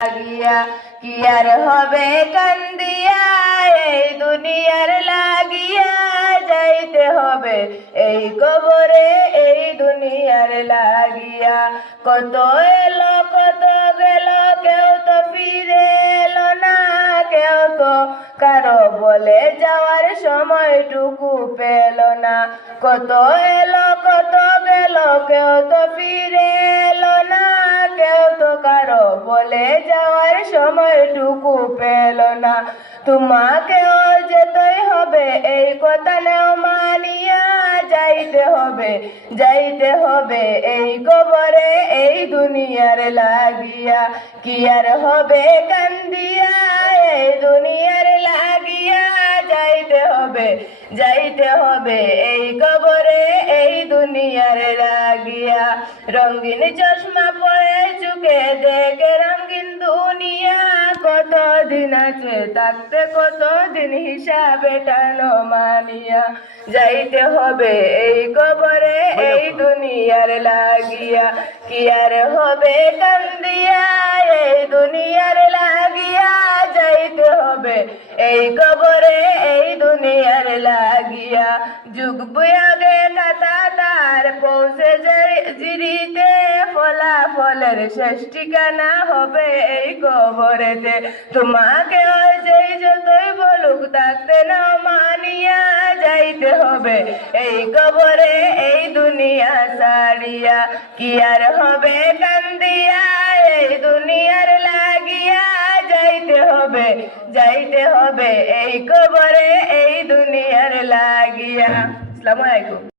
লাগিয়া, কি আর হবে কান্দিয়া? এই দুনিয়ার লাগিয়া যাইতে হবে। এই কবরে, এই দুনিয়ার লাগিয়া। কত এলো, কত গেল, কেউ তো ফিরে এলো না। কেউ তো কারও বলে যাওয়ার সময়টুকু পেল না। কত এলো, কত বলে যাওয়ার সময়টুকু পেল না। তোমাকেও যেতেই হবে, এই কথা নেও মানিয়া যাইতে হবে যাইতে হবে, এই কবরে এই দুনিয়ার লাগিয়া। কি আর হবে কান্দিয়া, এই দুনিয়ার লাগিয়া যাইতে হবে যাইতে হবে, এই কবরে দুনিয়ার লাগিয়া। রঙিন চশমা পরে চুকে দেখে রঙিন দুনিয়া। কত দিন আছে থাকতে কত দিন হিসাবে টানো মানিয়া। যাইতে হবে এই কবরে এই দুনিয়ার লাগিয়া। কি আর হবে কান্দিয়া? এই দুনিয়ার এই কবরে এই দুনিয়ার লাগিয়া যুগ বুয়াগে কাটা তার পৌঁছে জিরিতে। ফলাফলের শেষ ঠিকানা হবে এই কবরেতে। তোমাকে ওই যেই যতই বলুক থাকতে না মানিয়া যাইতে হবে। এই কবরে এই দুনিয়া সারিয়া কি আর হবে কান্দিয়া? হবে যাইতে হবে। এই কবরে এই দুনিয়ার লাগিয়া। আসসালামু আলাইকুম।